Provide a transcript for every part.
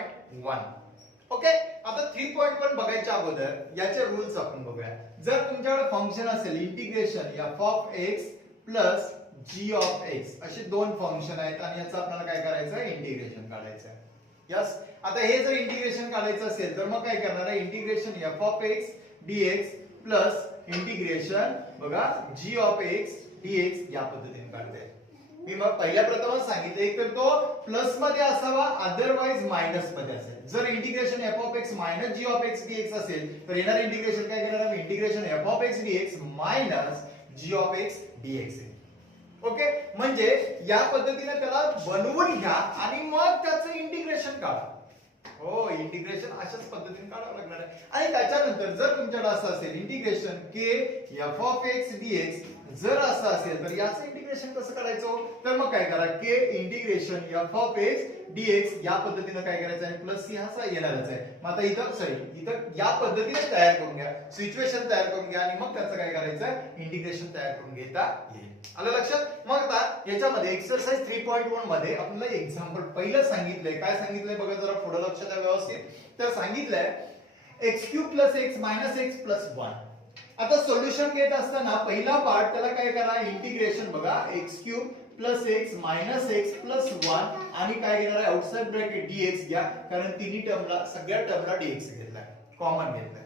3.1. Okay, आता 3.1 बघायच्या अगोदर याचे रूल्स आपण बघूया. जर तुमच्याकडे फंक्शन असेल integration f of x plus g of x असे दोन फंक्शन आहेत आणि याचं आपल्याला काय करायचं आहे, इंटिग्रेशन काढायचं आहे. यस, आता हे जर इंटिग्रेशन काढायचं असेल तर मग काय करणार आहे, integration f of x dx plus integration बघा g ऑफ x dx या पद्धतीने काढते. मी मग पहिल्या प्रथमच सांगितले एक तर तो प्लस मध्ये असावा अदरवाइज मायनस मध्ये असेल. जर integration f of x minus g of x dx असेल तर येणार इंटिग्रेशन काय घेणार आम्ही, integration f of x dx minus g of x dx. Okay, म्हणजे या पद्धतीने त्याला बनवून घ्या आणि मग त्याचं इंटिग्रेशन काढा. हो, इंटिग्रेशन अशाच पद्धतीने काढावं लागणार आहे. आणि त्याच्यानंतर जर तुमच्याकडे असं असेल integration k f of x dx जर असं असेल तर याचं इंटिग्रेशन कसं करायचं, तर मग काय करा, k integration f of x dx या पद्धतीने काय करायचं आहे, प्लस c हा येणारच आहे. मग आता इथं या पद्धतीने तयार करून घ्या, सिच्युएशन तयार करून घ्या आणि मग त्याचं काय करायचं आहे, इंटिग्रेशन तयार करून घेता येईल. आलं लक्षात. मग आता याच्यामध्ये एक्सरसाइज 3.1 मध्ये आपल्याला एक्झाम्पल पहिलं सांगितलंय. काय सांगितलंय बघा जरा पुढे लक्ष द्या व्यवस्थित. तर सांगितलंय x³ + x - x + 1. आता सोल्युशन घेत असताना पहिला पार्ट त्याला काय करा, इंटिग्रेशन बघा x³ + x - x + 1 आणि काय घेणार आहे, आउटसाइड ब्रॅकेट dx घ्या, कारण तिन्ही टर्मला सगळ्या टर्मला dx घेतलाय, कॉमन घेतलाय.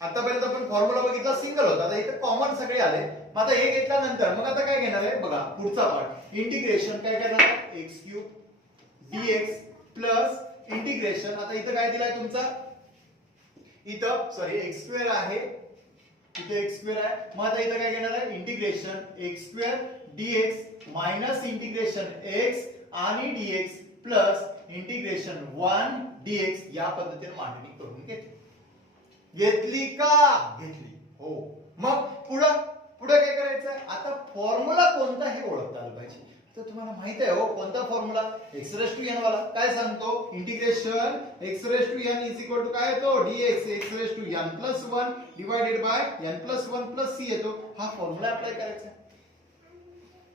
आतापर्यंत आपण फॉर्म्युला बघितला सिंगल होता, आता इथे कॉमन सगळे आले. मग आता हे घेतल्यानंतर मग आता काय घेणार आहे बघा, पुढचा पार्ट इंटिग्रेशन काय करणार आहे, x³ dx प्लस इंटिग्रेशन. आता इथं काय दिलाय तुमचा, इथं सॉरी x² आहे, इथे x² आहे. मग आता इथं काय घेणार आहे, integration x² dx minus integration x आणि dx प्लस इंटिग्रेशन 1 dx या पद्धतीने मांडणी करून घेतली का, घेतली. हो, मग पुढे काय करायचं आहे, आता फॉर्म्युला कोणता हे ओळखता आलं पाहिजे. तर तुम्हाला माहित आहे हो कोणता फॉर्म्युला, x⁻n वाला काय सांगतो, इंटिग्रेशन x⁻n काय येतो, dx x⁻n + 1 divided bye n + 1 + c येतो. हा फॉर्म्युला अप्लाय करायचा.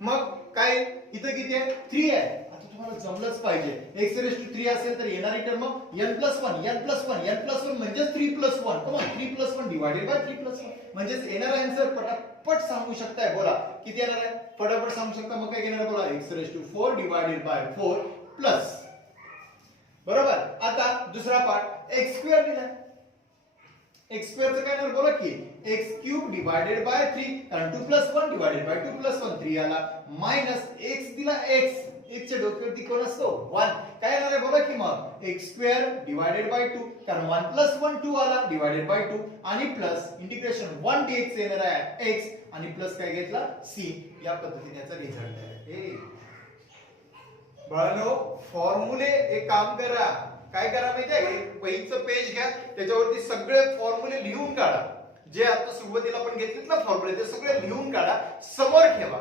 मग काय इथं किती आहे, 3 आहे. आता तुम्हाला जमलंच पाहिजे, x⁻³ असेल तर येणारी टर्म n + 1 n + 1 n + 1 म्हणजे 3 + 1. कम ऑन, 3 + 1 डिवाइडेड बाय 3 + 1 म्हणजे येणारा आन्सर पटापट सांगू शकताय. बोला किती येणार आहे, पटापट सांगू शकता. मग काय घेणार बोला, x⁻⁴ डिवाइडेड बाय 4 प्लस, बरोबर. आता दुसरा पार्ट x² दिलाय, x² चं काय येणार बोला की x³ डिवाइडेड बाय 3, कारण 2 + 1 डिवाइडेड बाय 2 + 1 3 आला, मायनस x दिला x च्या डोक्यावरती कोण असतो 1, काय येणार आहे बोला की मग x² डिवाइडेड बाय 2, कारण 1 + 1 2 आला डिवाइडेड बाय 2 आणि प्लस इंटिग्रेशन 1 dx येणार आहे x आणि प्लस काय घेतला c. या पद्धतीने याचा रिझल्ट आहे. बाळांनो, फॉर्म्युले एक काम करा, काय करा माहिती आहे, वहीचं पेज घ्या, त्याच्यावरती सगळे फॉर्म्युले लिहून काढा. जे आता सुरुवातीला आपण घेतलेत ना फॉर्म्युले, ते सगळे लिहून काढा, समोर ठेवा.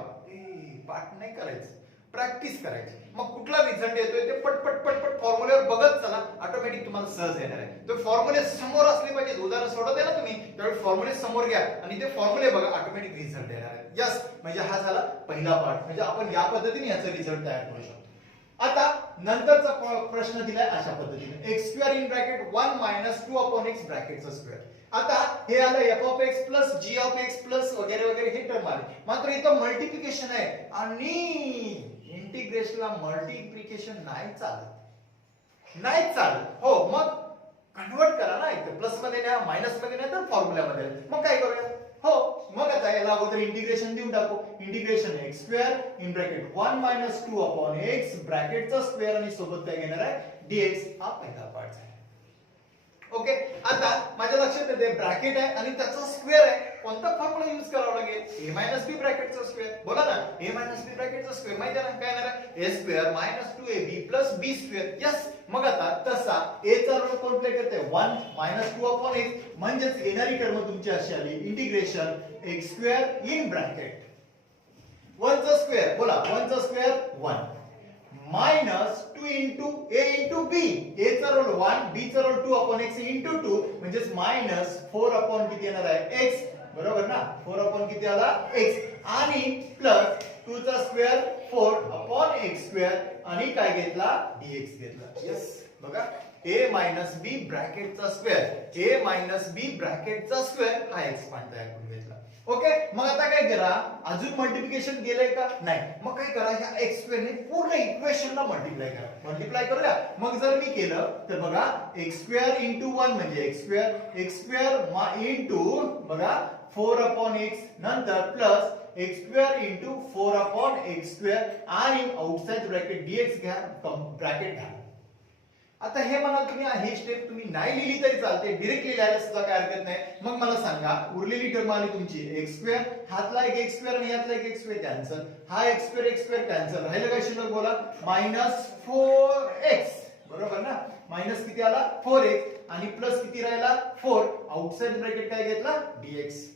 पाठ नाही करायचं, प्रॅक्टिस करायची. मग कुठला रिझल्ट येतोय ते पटपट फॉर्म्युल्यावर बघत चला, ऑटोमॅटिक तुम्हाला सहज येणार आहे. तो फॉर्म्युले समोर असले पाहिजे. उदाहरण सोडत आहे ना तुम्ही, त्यावेळी फॉर्म्युले समोर घ्या आणि ते फॉर्म्युले बघा, ऑटोमॅटिक रिझल्ट येणार आहे. यस, म्हणजे हा झाला पहिला पार्ट. म्हणजे आपण या पद्धतीने याचा रिझल्ट तयार करू शकतो. आता नंतरचा प्रश्न दिलाय अशा पद्धतीने, x² इन ब्रॅकेट 1 - 2/x ब्रॅकेटचा स्क्वेअर. आता हे आलं f of x plus g of x plus वगैरे वगैरे हे टर्म आले. मात्र इथं मल्टिप्लिकेशन आहे आणि इंटिग्रेशनला मल्टिप्लिकेशन नाही चालत. हो, मग कन्वर्ट करा ना, इथं प्लस मध्ये न्या, मायनस मध्ये न्या, तर फॉर्म्युल्यामध्ये. मग काय करूया, हो मग आता याला अगोदर इंटिग्रेशन देऊन टाकू. Integration x² in bracket 1 - 2/x ब्रॅकेटचा स्क्वेअर आणि सोबत काय घेणार आहे dx. हा पहिला पार्ट आहे. ओके, आता माझ्या लक्षात येते ब्रॅकेट आहे आणि त्याचा स्क्वेअर आहे. कोणता फॉर्म्युला यूज करावा लागेल, a - b ब्रॅकेटचा स्क्वेअर. बोला ना, a - b ब्रॅकेटचा स्क्वेअर माहिती आहे ना, काय येणार आहे a² - 2ab + b². यस, मग आता तसा a चा रोल कोण प्ले करते, 1 - 2/x म्हणजेच येणारी टर्म तुमची अशी आली, इंटिग्रेशन x² इन ब्रॅकेट 1 चा स्क्वेअर. बोला 1 चा square 1 minus 2 into a into b. a चा रोल 1, b चा रोल 2/x इंटू 2 म्हणजेच मायनस 4 किती येणार आहे x, बरोबर ना, 4 किती आला x आणि प्लस 2 चा स्क्वेअर 4/x² आणि काय घेतला dx घेतला. यस, बघा ए मायनस बी ब्रॅकेटचा स्क्वेअर, ए मायनस बी ब्रॅकेटचा स्क्वेअर हा एक्सपांड तयार करून घेतला. ओके, मग आता काय करा, अजून मल्टिप्लिकेशन केलंय का नाही, मग काय करा, ह्या एक्स स्क्वेअर ने पूर्ण इक्वेशनला मल्टिप्लाय करा. मल्टिप्लाय करूया. मग जर मी केलं तर बघा एक्स स्क्वेअर इंटू 1 म्हणजे एक्स स्क्वेअर इंटू बघा 4 अपॉन एक्स, नंतर plus x square into 4 upon x square आणि आउटसाइड ब्रॅकेट डीएक्स घ्या, ब्रॅकेट घ्या. आता हे म्हणाल तुम्ही ही स्टेप तुम्ही नाही लिहिली तरी चालते, डायरेक्टली लिहायला सुद्धा काय हरकत नाही. मग मला सांगा उरलेली टर्म आली तुमची एक्स स्क्वेअर, हातला एक एक्स स्क्वेअर आणि यातला एक एक्स स्क्वेअर कॅन्सल, हा एक्स स्क्वेअर कॅन्सल, राहिलं काय शिल्लक बोला मायनस 4x, बरोबर ना. मायनस किती आला 4x आणि प्लस किती राहिला 4, आउटसाइड ब्रॅकेट काय घेतला dx.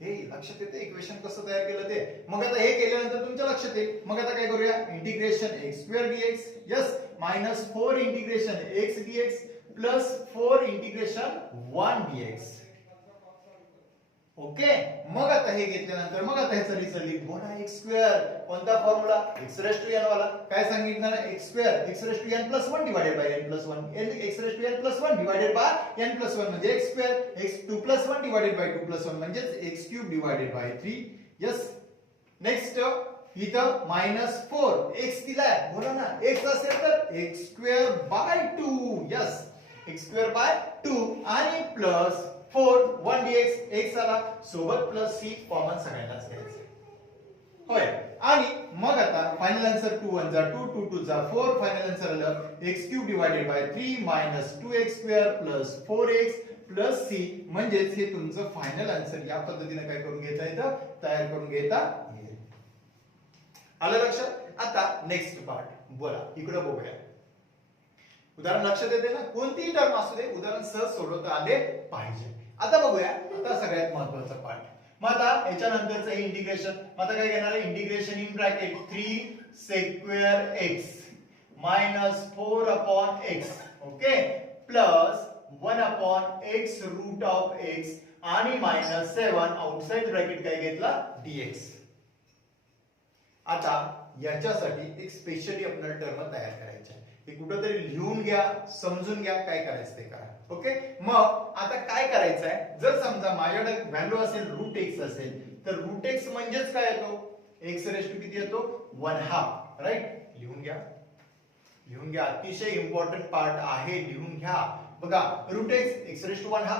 हे लक्षात येते इक्वेशन कसं तयार केलं ते. मग आता हे केल्यानंतर तुमच्या लक्षात येईल. मग आता काय करूया, integration x square dx, yes, minus 4 integration x dx plus 4 integration 1 dx. Okay, मग आता हे घेतल्यानंतर मग आता ह्याचा रिझल्ट लिख, बोला एक्स स्क्वेअर कोणता formula, X raise to N वाला. काय सांगितलं ना, X square X raise to N plus 1 divided by N plus 1, X raise to N plus 1 divided by N plus 1 म्हणजे X square, X 2 plus 1 divided by 2 plus 1 म्हणजे X cube divided by 3. Yes, next इथं minus 4 X दिलाय, बोला ना X असेल तर x square by 2, yes, x square by 2 आणि plus 4 1 dx, x आला सोबत प्लस c कॉमन सगळ्यांनाच घ्यायचं. होय, आणि मग आता फायनल आन्सर 2 1 जा 2 2 2 जा 4, फायनल आन्सर आलं x cube divided by 3 minus 2x square plus 4x plus c, म्हणजेच हे तुमचं फायनल आन्सर या पद्धतीने काय करून घेता येतं, तयार करून घेता येईल. आलं लक्षात. आता नेक्स्ट पार्ट बोला, इकडे बघूया. उदाहरण लक्षात येते ना, कोणतीही टर्म असू दे उदाहरण सहज सोडवता आले पाहिजे. आता बघूया, आता सगळ्यात महत्त्वाचा पार्ट. मग आता याच्यानंतरचं हे इंटिग्रेशन. मग आता काय घेणार आहे, integration in bracket 3 square x minus 4 upon x, okay, plus 1 upon x root of x आणि मायनस 7 आउटसाइड ब्रॅकेट काय घेतला dx. आता याच्यासाठी एक स्पेशली आपल्याला टर्म तयार करायची आहे. हे कुठेतरी लिहून घ्या, समजून घ्या, काय करायचं ते करा. ओके, मग आता काय करायचं आहे, जर समजा माझ्याकडे व्हॅल्यू असेल रूट एक्स असेल तर रूट एक्स म्हणजेच काय येतो, एक्स रेस टू किती येतो 1/2, राईट. लिहून घ्या, लिहून घ्या, अतिशय इम्पॉर्टंट पार्ट आहे, लिहून घ्या. बघा root X X raise to 1/2,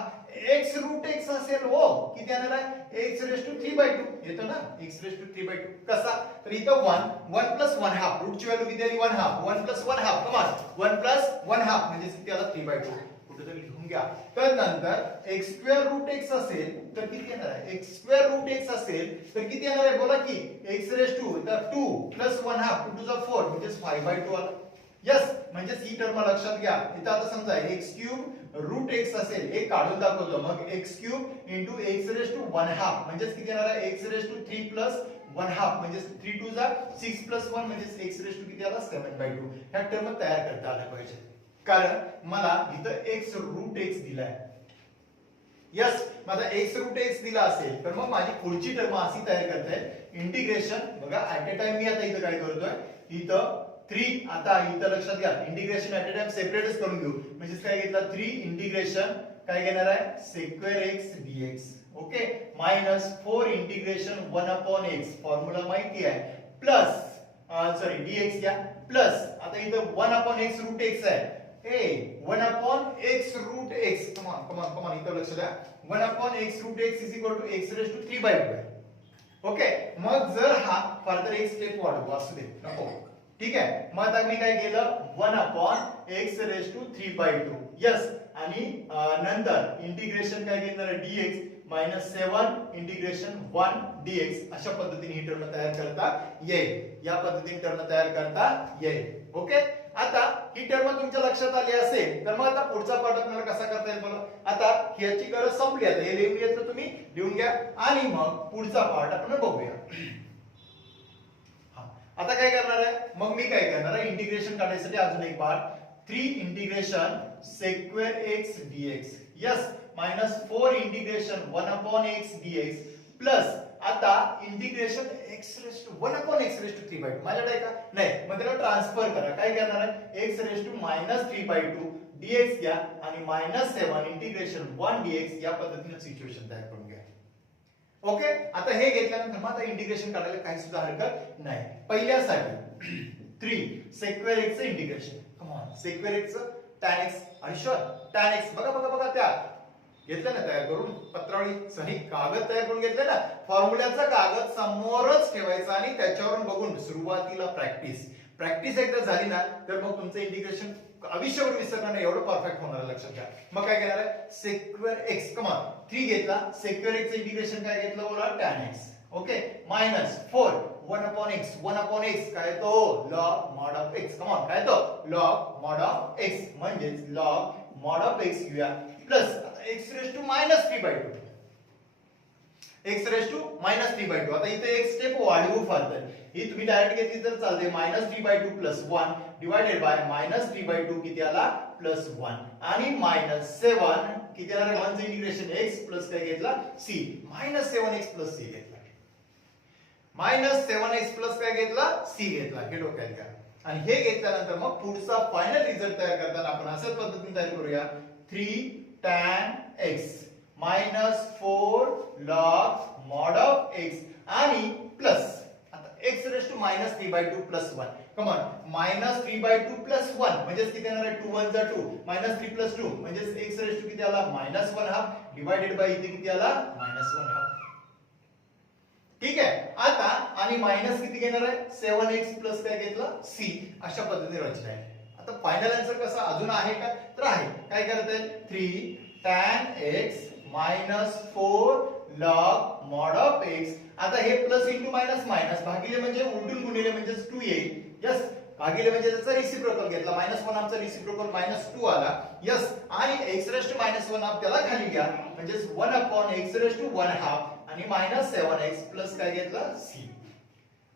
X root X असेल हो किती येणार आहे, एक्स रेस टू 3/2 येतो ना, एक्स रेस टू 3/2 कसा, तर इथं 1 प्लस 1/2, रूटची व्हॅल्यू किती आली 1/2, 1 प्लस 1/2, कमान 1 प्लस 1/2 म्हणजे किती आला 3/2, कुठेतरी लिहून घ्या. तर नंतर एक्स स्क्वेअर रूट एक्स असेल तर किती येणार आहे, एक्स स्क्वेअर रूट एक्स असेल तर किती येणार आहे, बोला की एक्स रेस टू तर 2 प्लस 1/2 2 टू 4 म्हणजे 5/2 आला. यस, म्हणजे ही टर्म लक्षात घ्या. इथं आता समजा एक्स क्यूब रूट एक्स असेल, हे काढून दाखवतो, मग X cube into X raise to 1/2 म्हणजे किती येणार आहे, एक्स रेस टू 3 प्लस 1/2 म्हणजे 3 टू जा 6 प्लस 1 म्हणजे एक्स रेस टू किती आला 7/2. ह्या टर्म तयार करता आल्या पाहिजे, कारण मला इथं एक्स रूट एक्स दिलाय. यस, माझा एक्स रूट एक्स दिला असेल तर मग माझी पुढची टर्म अशी तयार करता येईल, इंटिग्रेशन. बघा ऍट अ टाइम मी आता इथं काय करतोय, इथं 3, आता इथं लक्षात घ्या इंटिग्रेशन ऍट अ टाइम सेपरेटच करून घेऊ, म्हणजे काय घेतला 3 इंटिग्रेशन काय घेणार आहे सेक्वेअर x dx, okay, minus 4 integration 1 upon x, formula माहिती आहे, प्लस सॉरी dx घ्या, प्लस आता इथं 1 अपॉन x रूट x आहे, हे 1 अपॉन x रूट x, कमान इथं लक्ष द्या, 1 upon x root x is equal to x raise to 3/2. Okay, मग जर हा फर्दर एक स्टेप वाढवू असू दे नको, ठीक आहे. मग आता मी काय केलं 1 upon x raise to 3/2, yes, आणि नंतर इंटिग्रेशन काय घेणार आहे dx मायनस 7 इंटिग्रेशन 1 dx, अशा पद्धतीने ही टर्म तयार करता येईल, या पद्धतीने टर्म तयार करता येईल. ओके, आता ही टर्म तुमच्या लक्षात आली असेल तर मग आता पुढचा पार्ट आपल्याला कसा करता येईल बघा. आता ह्याची गरज संपली, आता हे लिहून घेतलं तुम्ही, लिहून घ्या, आणि मग पुढचा पार्ट आपण बघूया. आता काय करणार आहे, मग मी काय करणार आहे, इंटिग्रेशन काढण्यासाठी अजून एक part, 3 integration square x dx, yes, minus 4 integration 1 upon x dx, plus आता integration x raise to 1 upon x raise to 3/2 माझ्याकडे आहे का नाही, मग त्याला ट्रान्सफर करा. काय करणार आहे x रेस टू -3/2 dx घ्या आणि -7 इंटिग्रेशन 1 dx या पद्धतीने सिच्युएशन तयार करून घ्या. ओके, आता हे घेतल्यानंतर मग आता इंटिग्रेशन करायला काही सुद्धा हरकत नाही. पहिल्यासाठी 3 सेक्वेर x चं इंटिग्रेशन. कम ऑन, सेक्वेर x चं tan x आणि शुअर tan x बघा त्या घेतलं ना तयार करून पत्रावळी सही कागद तयार करून घेतले ना. फॉर्म्युल्याचा कागद समोरच ठेवायचा आणि त्याच्यावरून बघून सुरुवातीला प्रॅक्टिस एकदा झाली ना तर मग तुमचं इंटिग्रेशन आयुष्यभर विसरणार नाही, एवढं परफेक्ट होणार आहे. लक्षात घ्या. मग काय करणार आहे सेक्वेर x. कम ऑन, 3 घेतला सेक्वेर x चं इंटिग्रेशन काय घेतलं बोला tan x. Okay, -4 1 upon x काय तो log mod of x. Come on, काय तो log mod of x म्हणजेच log mod of x घेऊया plus x raised to -3/2 x raised to -3/2. आता इथे एक स्टेप वाढवू फारतर ही तुम्ही डायरेक्ट घेतली तर चालते. -3/2 प्लस 1 डिवाइडेड बाय -3/2 किती आला +1 आणि -7 किती आला 1 चं इंटिग्रेशन x प्लस काय घेतला c -7x प्लस c घेतला. -7x प्लस काय घेतला c घेतला. हे डोक्यात घ्या. आणि हे घेतल्यानंतर मग पुढचा फायनल रिझल्ट तयार करताना आपण अशाच पद्धतीने तयार करूया. 3 tan x -4 log mod of x आणि प्लस आता x raised to -3/2 plus 1. Come on, -3/2 plus 1 म्हणजे किती येणार आहे 2 1 जा 2 -3 प्लस 2 म्हणजे x raised to किती आला -1/2 डिवाइडेड बाय इथे किती आला -1/2. ठीक आहे. आता आणि मायनस किती घेणार आहे 7x प्लस काय घेतलं c. अशा पद्धतीने रचना आहे. आता फायनल आन्सर कसा अजून आहे का तर आहे. काय करते 3 tan x -4 log mod of x. आता हे प्लस इंटू मायनस मायनस भागिले म्हणजे उलटून गुणिले म्हणजे 2 येईल. यस, भागिले म्हणजे त्याचा रिसिप्रोकल घेतला -1 आमचा रिसिप्रोकल -2 आला. यस, आणि x raised to -1/2 त्याला खाली घ्या म्हणजे 1 upon x raised to 1/2 आणि -7x प्लस काय घेतलं c.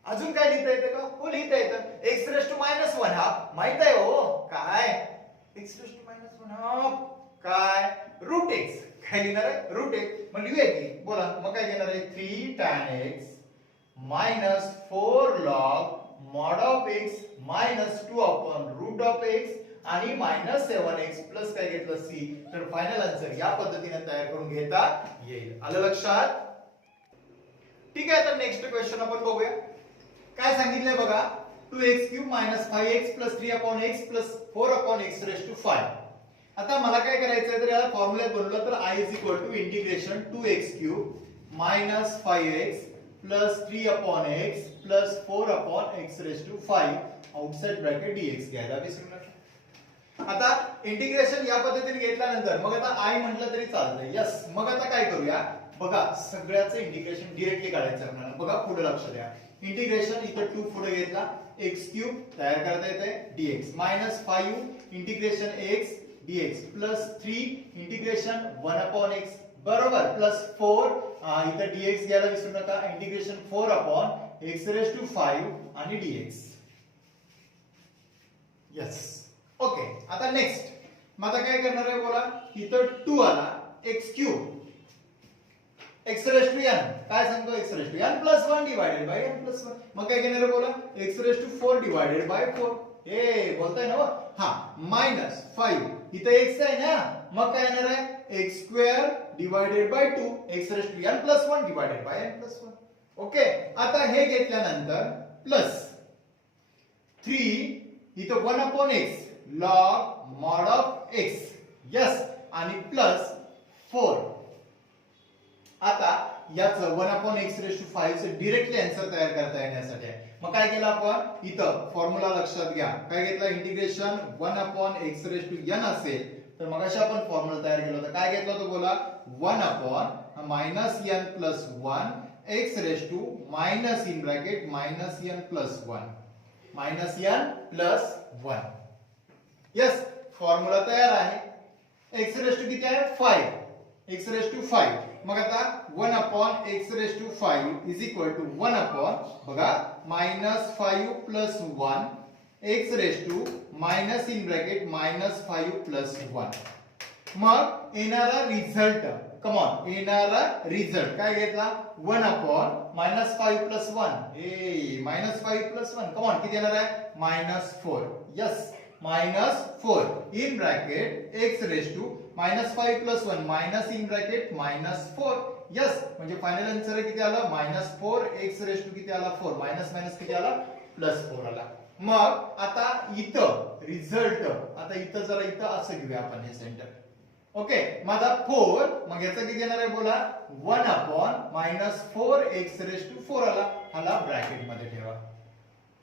अजून काय लिहिता येतं का हो लिहिता येतं. x raised to -1/2 माहित आहे हो काय x raised to -1/2 काय √x. काय लिहिणार आहे √x. मग लिहूया की बोला. मग काय घेणार आहे 3 tan x -4 log mod of x -2 upon root of x आणि -7x प्लस काय घेतलं c. तर फायनल आन्सर या पद्धतीने तयार करून घेता येईल. आलं लक्षात. ठीक आहे. तर नेक्स्ट क्वेश्चन आपण बघूया. काय सांगितलंय बघा 2x³ -5x 3 upon x 4 upon x raised to 5. आता मला काय करायचंय तर याला फॉर्म्युला बनवलं तर I integration 2x³ -5x 3 upon x 4 upon x raised to 5 outside bracket dx घ्यायला विसरू नका. आता इंटिग्रेशन या पद्धतीने घेतल्यानंतर मग आता I म्हटलं तरी चालतंय. यस, मग आता काय करूया बघा सगळ्याचं इंटिग्रेशन डायरेक्टली काढायचं आपल्याला. बघा पुढे लक्ष द्या. इंटिग्रेशन इथं 2 पुढे घेतला x³ तयार करता येते dx -5 integration x dx 3 integration 1 upon x बरोबर +4 इथं dx घ्यायला विसरू नका. Integration 4 upon x raised to 5 आणि dx. Yes, okay. आता नेक्स्ट मग आता काय करणार आहे बोला. इथं 2 आला x³ x raised to n काय सांगतो x raised to n plus 1 divided by n plus 1. मग काय घेणार आहे बोला x raised to 4 divided by 4. ए बोलताय ना हा -5 इथे x आहे ना मग काय येणार आहे x² divided by 2 x raised to n plus 1 divided by n plus 1. Okay. आता हे घेतल्यानंतर प्लस 3 इथे 1 upon x log mod of x. Yes, आणि प्लस 4. आता याचं 1 upon x raised to 5 चे डायरेक्टली आन्सर तयार करता येण्यासाठी आहे. मग काय केलं आपण इथं फॉर्म्युला लक्षात घ्या. काय घेतला integration 1 upon x raised to n असेल तर मगाशी आपण फॉर्म्युला तयार केला होता. काय घेतला होता बोला 1 upon -n plus 1 x raised to minus in bracket -n plus 1 -n plus 1. Yes, formula तयार आहे. x raised to किती आहे 5 x raised to 5. मग आता 1 upon x raised to 5 is equal to 1 upon बघा -5 plus 1 x raised to minus in bracket -5 plus 1. मग येणारा result, come on, येणारा रिझल्ट काय घेतला 1 अपॉन -5 प्लस 1, -5 प्लस 1, कमॉन किती येणार आहे -4. Yes, -4 in bracket x raise to -5 plus 1 minus in bracket -4. Yes, म्हणजे फायनल आन्सर किती आला -4 x रेज टू किती आला 4, मायनस मायनस किती आला +4 आला. मग आता इथं रिझल्ट, आता इथं जरा इथं असं घेऊया आपण हे सेंटर. ओके, माझा 4, मग याचा किती येणार आहे बोला 1 अपॉन -4 x रेज टू 4 आला, हाला ब्रॅकेट मध्ये ठेवा.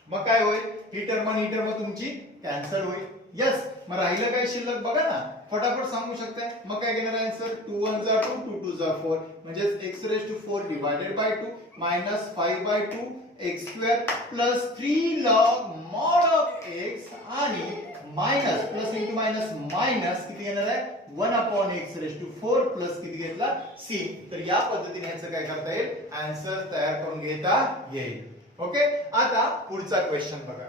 मग काय होईल, ही टर्म आणि ही टर्म तुमची कॅन्सल होईल. यस, मग राहिलं काय शिल्लक बघा ना, फटाफट सांगू शकताय. मग काय घेणार आन्सर 2 1 जा 2 2 2 जा 4, म्हणजे x raise to 4 divided by 2 -5/2 x square plus 3 log mod of x आणि minus plus into minus minus किती येणार आहे 1 upon x raise to 4 plus किती घेतला c. तर या पद्धतीने याचं काय करता येईल, आन्सर तयार करून घेता येईल. ओके, आता पुढचा क्वेश्चन बघा.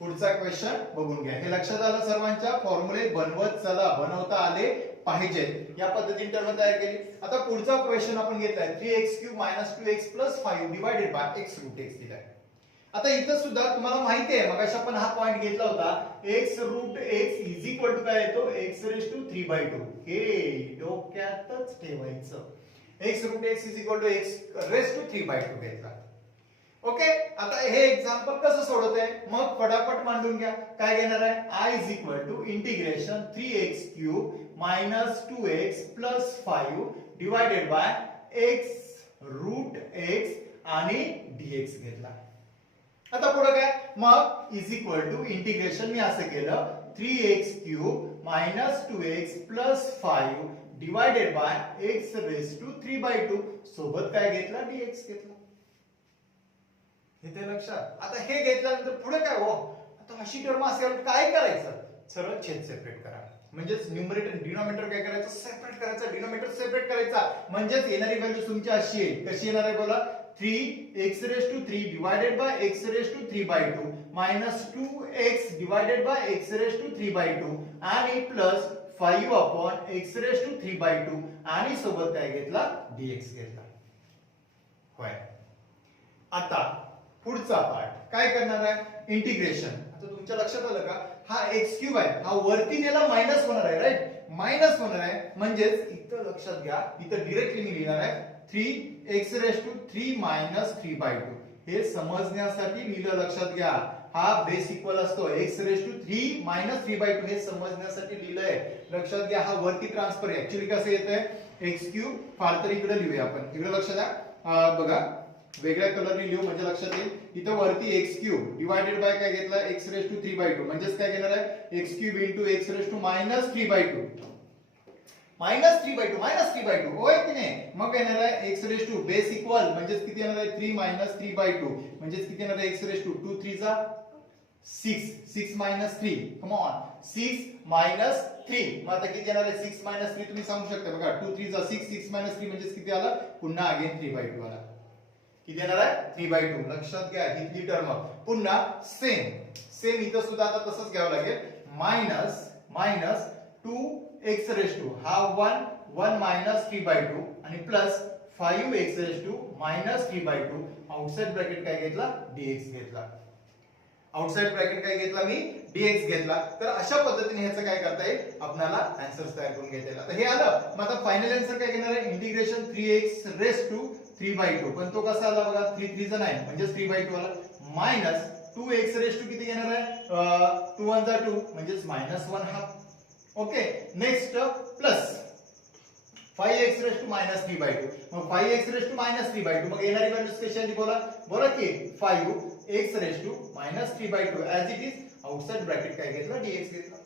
पुढचा क्वेश्चन बघून घ्या. हे लक्षात आलं सर्वांच्या, फॉर्म्युले बनवत चला, बनवता आले पाहिजे, या पद्धतीने टर्म तयार केली. आता पुढचा क्वेश्चन आपण घेतलाय 3x³ - 2x + 5 divided by x root x दिलाय. आता इथं सुद्धा तुम्हाला माहिती आहे, मगाशी आपण हा पॉइंट घेतला होता, x root x is equal to काय येतो x रेज टू 3/2. हे डोक्यातच ठेवायचं, x root x is equal to x raise to 3/2 घेतला. ओके, आता हे एक्झाम्पल कसं सोडवतंय, मग फटाफट मांडून घ्या. काय घेणार आहे I is equal to integration 3x³ - 2x + 5 divided by x root x आणि dx घेतला. आता पुढे काय, मग इज इक्वल टू इंटिग्रेशन मी असं केलं 3x³ - 2x + 5 divided by x raise to 3/2 सोबत काय घेतला dx घेतला. हे ते लक्षात. आता हे घेतल्यानंतर पुढे काय हो, आता अशी टर्म असेल काय करायचं, सरळ छेद सेपरेट करा. म्हणजेच न्यूमरेटर डिनॉमिनेटर काय करायचं सेपरेट करायचा, डिनॉमिनेटर सेपरेट करायचा. म्हणजेच येणारी व्हॅल्यू तुमची अशी येईल, कशी येणार आहे बोला 3x raise to 3 divided by x raise to 3/2 -2x divided by x raise to 3/2 आणि plus 5 upon x raise to 3/2 आणि सोबत काय घेतला dx घेतला. होय, आता पुढचा पार्ट काय करणार आहे इंटिग्रेशन. आता तुमच्या लक्षात आलं का, हा x³ आहे, हा वरती नेला मायनस होणार आहे, राईट, मायनस होणार आहे. म्हणजेच इथं लक्षात घ्या, इथं डायरेक्टली मी लिहिणार आहे 3x रेज टू 3 - 3/2. हे समजण्यासाठी लिहिलं, लक्षात घ्या, हा बेस इक्वल असतो x रेज टू 3 - 3/2. हे समजण्यासाठी लिहिलंय, लक्षात घ्या. हा वरती ट्रान्सफर आहे, ऍक्च्युअली कसं येतंय x³, फार तर इकडे लिहूया आपण, इकडे लक्षात द्या. बघा वेगळ्या कलरने लिहू म्हणजे लक्षात येईल. इथं वरती x³ डिवायडेड बाय काय घेतला x रेज टू 3/2, म्हणजेच काय घेणार आहे x³ into x raise to -3/2 -3/2 होय की नाही. मग काय येणार आहे x raise to base equal म्हणजेच किती येणार आहे 3 - 3/2 म्हणजेच किती येणार आहे x रेज टू 2 3 जा 6 6 - 3, कम ऑन 6 - 3. मग आता किती येणार आहे 6 - 3 तुम्ही सांगू शकता बघा 2 3 जा 6 6 - 3 म्हणजेच किती आला, पुन्हा अगेन 3/2 आला. किती येणार आहे 3/2. लक्षात घ्या ही टर्म. पुन्हा सेम इथं सुद्धा आता तसंच घ्यावं लागेल, मायनस 2x रेज टू हा 1 - 3/2 आणि plus 5x raise to -3/2. Outside bracket काय घेतला dx घेतला. आउटसाइड ब्रॅकेट काय घेतला मी dx घेतला. तर अशा पद्धतीने ह्याचं काय करता येईल, आपल्याला आन्सर्स तयार करून घेता येईल. आता हे आलं, मग आता फायनल आन्सर काय घेणार आहे इंटिग्रेशन 3x रेज टू 3/2. पण तो कसा आला बघा 3 3 9 म्हणजे 3/2 आला. मायनस 2x रेज टू किती घेणार आहे 2 1 जा 2 म्हणजे -1/2. Okay, next plus 5x raise to -3/2. मग 5x रेज टू -3/2 मग येणारी व्हॅल्यूज कशी आली बोला की 5x raise to -3/2 as it is. Outside bracket काय घेतला dx घेतला.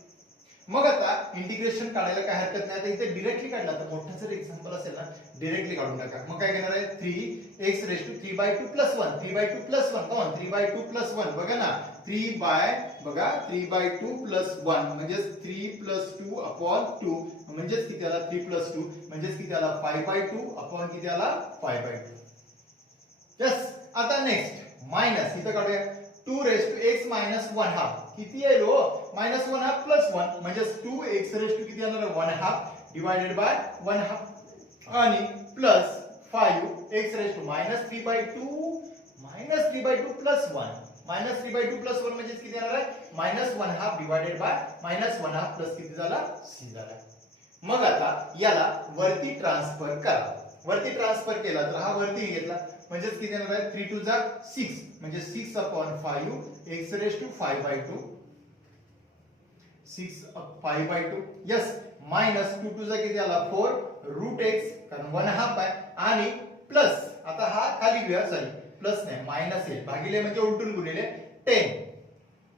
मग आता इंटिग्रेशन काढायला काय हरकत नाही. आता इथे डायरेक्टली काढला तर मोठा जर एक्झाम्पल असेल ना डायरेक्टली काढून टाका. मग काय घेणार आहे 3x रेज टू 3/2 + 1 3/2 + 1 कॉमन 3/2 + 1 बघा ना 3/2 + 1 म्हणजे 3 + 2 अपॉन 2 म्हणजे किती आला 3 + 2 म्हणजे किती आला 5/2 अपॉन किती आला 5/2. यस, आता नेक्स्ट मायनस इथं काढूया 2 रेज टू x - 1/2 किती येईल हो मायनस 1 हाफ प्लस 1 म्हणजे 2x रेज टू किती येणार आहे 1 हाफ डिवाइडेड बाय 1 हाफ आणि plus 5x raise to minus 3/2 minus 3/2 plus 1 minus 3/2 plus 1 म्हणजे किती येणार आहे minus 1 half divided by minus 1 half plus किती झाला c झाला. मग आता याला वरती ट्रान्सफर करा. वरती ट्रान्सफर केला तर हा वरती घेतला म्हणजे किती येणार आहे 3 2 जा 6 म्हणजे 6/5 x raise to 5/2 6/5/2 yes minus 2 2 जा किती आला 4 रूट x कारण 1 हाफ आहे आणि प्लस आता हा खाली घेऊया सॉरी प्लस नाही मायनस आहे भागिले म्हणजे उलटून गुणिले 10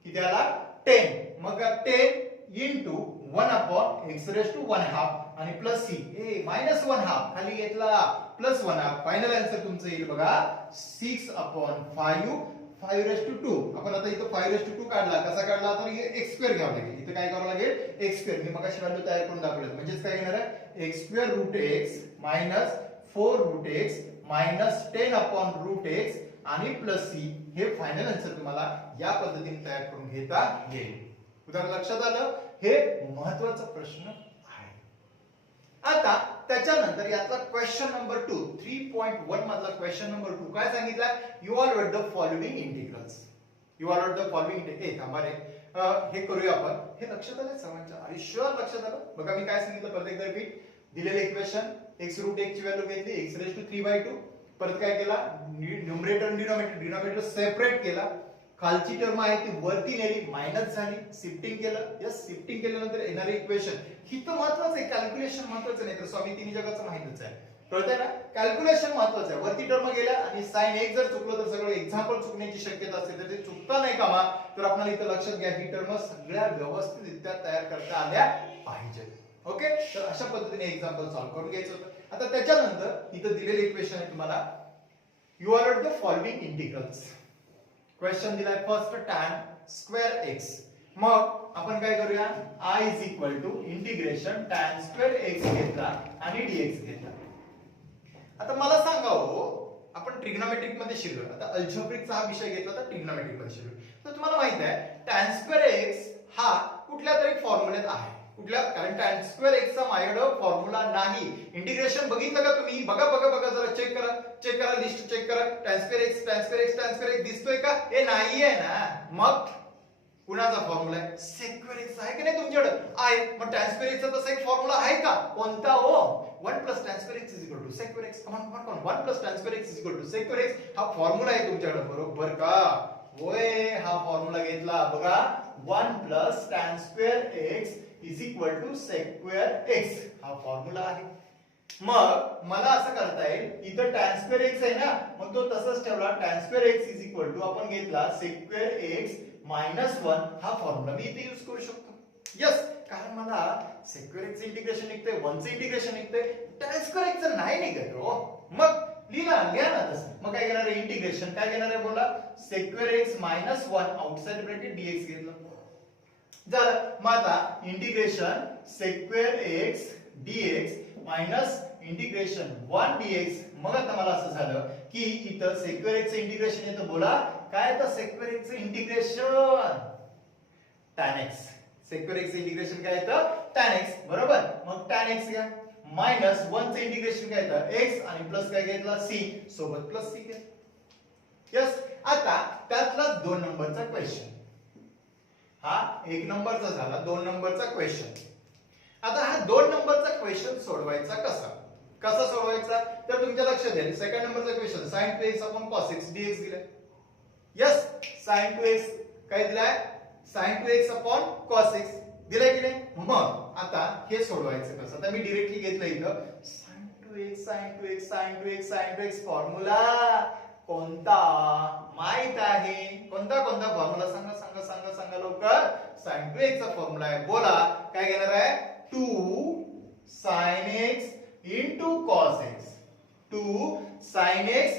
किती आला 10 मग 10 into 1/x raised to 1 half आणि प्लस c ए मायनस 1 हाफ खाली घेतला प्लस 1 हाफ फायनल आन्सर तुमचं येईल बघा 6/5 5 raised to 2 आपण आता इथं 5 raised to 2 काढला कसा काढला तर x स्क्वेअर घ्यावा लागेल इथं काय करावं लागेल x स्क्वेअर मी मगाशी व्हॅल्यू तयार करून दाखवलं म्हणजे काय येणार आहे x square root x minus 4 root x minus 10 upon root x आणि प्लस c हे फायनल आन्सर तुम्हाला या पद्धतीने तयार करून घेता येईल. उदाहरण लक्षात आलं हे महत्त्वाचा प्रश्न आहे. आता त्याच्यानंतर यातला क्वेश्चन नंबर 2 3.1 मधला क्वेश्चन नंबर 2 काय सांगितलं evaluate the following integrals evaluate the following ए थांबा रे हे करूया आपण हे लक्षात आलं सर्वांच्या आर यू शुअर लक्षात आलं बघा मी काय सांगितलं परत एकदा रिपीट दिलेले इक्वेशन x रूट x ची व्हॅल्यू घेतली x रेज टू 3/2 परत काय केला न्यूमरेटर डिनॉमिनेटर सेपरेट केला खालची टर्म आहे ती वरती नेली मायनस झाली शिफ्टिंग केलं यस शिफ्टिंग केल्यानंतर येणारे इक्वेशन ही तर महत्त्वाचं आहे कॅल्क्युलेशन महत्त्वाचं नाही तर स्वामी तिन्ही जगाचं माहितच आहे कळतंय ना कॅल्क्युलेशन महत्त्वाचं आहे वरती टर्म गेल्या आणि साइन एक जर चुकलं तर सगळं एक्झाम्पल चुकण्याची शक्यता असते तर ते चुकता नाही कामा तर आपल्याला इथं लक्षात घ्या ही टर्म सगळ्या व्यवस्थितरित्या तयार करता आल्या पाहिजेत ओके तर अशा पद्धतीने एक्झाम्पल सॉल्व्ह करून घ्यायचं होतं. आता त्याच्यानंतर इथं दिलेले इक्वेशन आहे तुम्हाला you are the following integrals question दिलाय फर्स्ट tan स्क्वेअर x मग आपण काय करूया I is equal to integration tan square x घेतला आणि dx घेतला. आता मला सांगा हो आपण ट्रिग्नोमेट्रिक मध्ये शिकलो आता अल्जेब्रिकचा हा विषय घेतला तर ट्रिग्नोमेट्रिक मध्ये शिकलो तर तुम्हाला माहित आहे tan स्क्वेअर x हा कुठल्या तरी फॉर्म्युल्यात आहे कुठल्या कारण tan स्क्वेअर x चा माझ्याकडे फॉर्म्युला नाही इंटिग्रेशन बघितलं का तुम्ही बघा बघा बघा जरा चेक करा लिस्ट चेक करा tan स्क्वेअर x दिसतोय का हे नाही आहे ना मग कुणाचा फॉर्म्युला आहे sec x आहे की नाही तुमच्याकडे आहे मग tan स्क्वेअर x चा तसा एक फॉर्म्युला आहे का कोणता हो 1 plus tan square x is equal to sec square x come on 1 plus tan square x is equal to sec square x हा फॉर्म्युला आहे तुमच्याकडे बरोबर का होय हा फॉर्म्युला घेतला बघा 1 plus tan square x is equal to sec square x हा फॉर्म्युला आहे. मग मला असं करता येईल इथं tan square x आहे ना मग तो तसाच ठेवला tan square x is equal to आपण घेतला sec square x minus 1 हा फॉर्म्युला मी इथे यूज करू शकतो यस कारण मला sec square x इंटिग्रेशन निघते 1 चे इंटिग्रेशन निघते tan square x नाही निघत हो मग लिहा ना तसं मग काय घेणार आहे इंटिग्रेशन काय घेणार आहे बोला sec square x minus 1 outside bracket dx घेतलं झालं मग आता integration sec square x dx minus integration 1 dx मग आता मला असं झालं की इथं sec square x चे इंटिग्रेशन येतं बोला काय तर sec square x चे integration tan x sec square x चे इंटिग्रेशन काय येतं tan x बरोबर मग tan x घ्या मायनस 1 चे इंटिग्रेशन काय येतं x आणि प्लस काय घेतला c सोबत प्लस c घ्या यस आता त्यातला 2 नंबरचा क्वेश्चन हा 1 नंबरचा झाला 2 नंबरचा क्वेश्चन आता हा 2 नंबरचा क्वेश्चन सोडवायचा कसा सोडवायचा तर तुमच्या लक्षात द्या सेकंड नंबरचा question sin 2x cos x dx दिलाय यस sin 2x काय दिलाय sin 2x cos x दिलाय की नाही मग आता हे सोडवायचं कसं आता मी डायरेक्टली घेतलं इथं sin 2x फॉर्म्युला कोणता माहित आहे कोणता फॉर्म्युला सांगा लवकर sin 2x चा फॉर्म्युला आहे बोला काय घेणार आहे 2 sin x cos x 2 sin x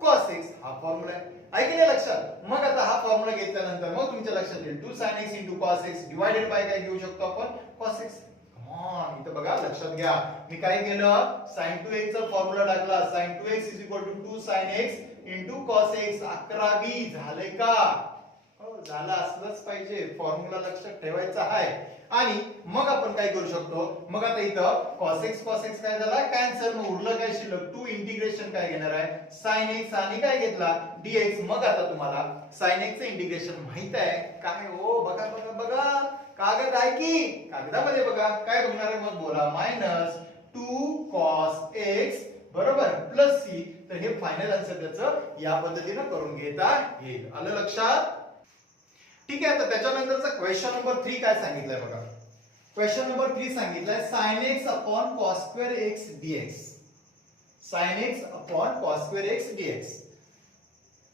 cos x हा फॉर्म्युला आहे ऐकले लक्षात मग आता हा फॉर्म्युला घेतल्यानंतर मग तुमच्या लक्षात येईल 2 sin x cos x divided by काय घेऊ शकतो आपण cos x इथं बघा लक्षात घ्या मी काय केलं sin 2x चा फॉर्म्युला टाकला sin 2x 2 sin x cos x 11 झाले का हो झालं असलंच पाहिजे, फॉर्म्युला लक्षात ठेवायचा आहे. आणि मग आपण काय करू शकतो, मग आता इथं cos x काय झाला कॅन्सल, मग उरलं काय शिल्लक 2 इंटिग्रेशन काय घेणार आहे sin x आणि काय घेतला dx. मग आता तुम्हाला sin x चं इंटिग्रेशन माहित आहे काय हो, बघा बघा बघा कागद आहे की कागदामध्ये बघा काय बघणार आहे, मग बोला -2 cos x बरोबर प्लस c. तर हे फायनल आन्सर त्याचं या पद्धतीने करून घेता येईल. आलं लक्षात? ठीक आहे. आता त्याच्यानंतरचा क्वेश्चन नंबर 3 काय सांगितलंय बघा. क्वेश्चन नंबर 3 सांगितलंय sin x upon cos square x dx. sin x upon cos square x dx.